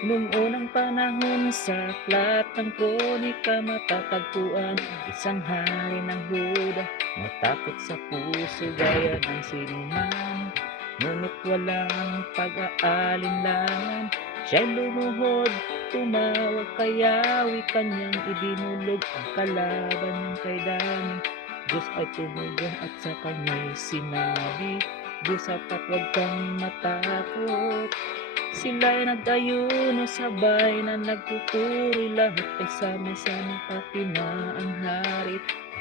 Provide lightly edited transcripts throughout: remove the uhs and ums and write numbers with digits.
Nung unang panahon sa aklat ng kronika matatagpuan isang hari ng Huda matakot sa puso gaya ng sinuman. Ngunit walang pag-aalinlangan, siya'y lumuhod, tumawag kay Yahweh, kanyang idinulog ang kalaban niyang kay Dani. Diyos ay tumugon at sa kanya'y sinabi, Diyos sapat, huwag kang matakot. Sila'y nag-ayuno sabay na nagpupuri, lahat ay sama-sama pati na ang hari.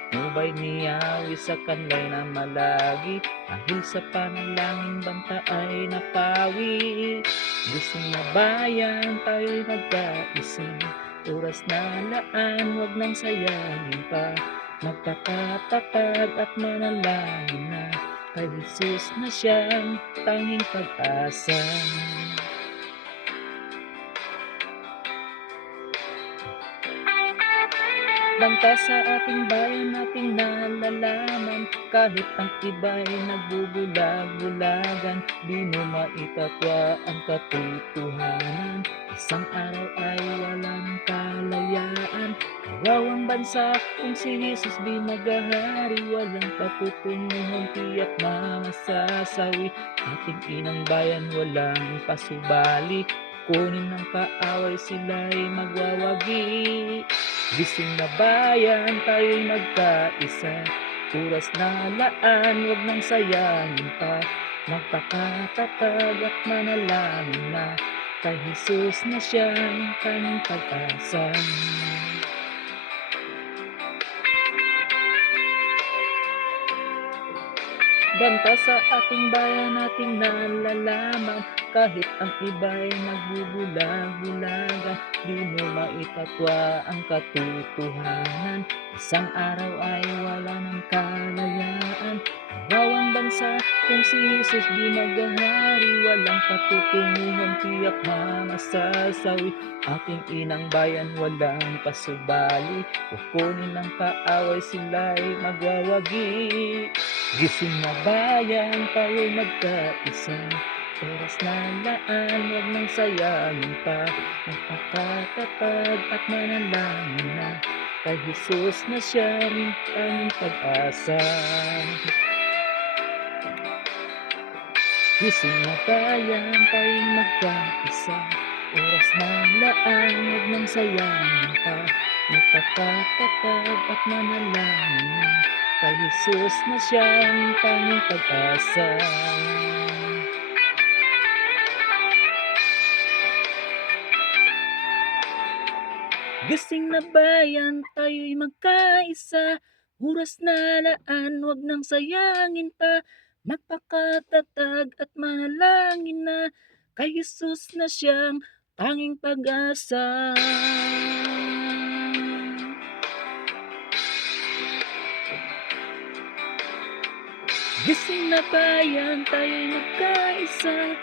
Nubay ni Yahweh sa kanlay na malagi, dahil sa panalangin banta ay napawi. Gising na bayan, tayo'y magkaisa, oras na laan, huwag nang sayangin pa. Magpakatatag at manalangin na, kay Jesus na siyang tanging pag-asa. Banta sa ating bayan nating nalalaman, kahit ang iba'y nagbubulag-bulagan, di mo maitatwa ang katotohanan. Isang araw ay wala ng kalayaan, kawawang bansa kung si Jesus di maghahari, walang patutunguhan, tiyak na masasawi. Ating inang bayan walang pasubali, kunin ng kaaway sila'y magwawagi. Gising na bayan, tayo'y magkaisa, oras na laan, huwag nang sayangin pa. Magpakatatag at manalangin na, kay Jesus na siyang tanging pag-asa. Banta sa ating bayan nating nalalaman, kahit ang iba'y nagbubulag-bulagan, di mo maitatwa ang katotohanan. Isang araw ay wala ng kalayaan, kawawang bansa kung si Jesus di maghahari, walang patutunguhan, tiyak na masasawi. Ating inang bayan walang pasubali, kukunin ng kaaway sila'y magwawagi. Gising na bayan, tayo'y magkaisa, oras na laan, huwag nang sayangin pa. Magpakatatag at manalangin na, kay Jesus na siyang tanging pag-asa. Gising na bayan, tayo'y magkaisa, oras na laan, huwag nang sayangin pa. Magpakatatag at manalangin na, kay Jesus na siyang tanging pag-asa. Gising na bayan, tayo'y magkaisa, oras na laan, huwag nang sayangin pa. Magpakatatag at manalangin na, kay Jesus na siyang tanging pag-asa. Gising na bayan, tayo'y magkaisa,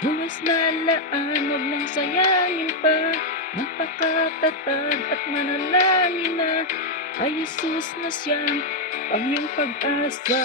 oras na laan, huwag nang sayangin pa. Magpakatatag at manalangin na, kay Jesus na siyang tanging pag-asa.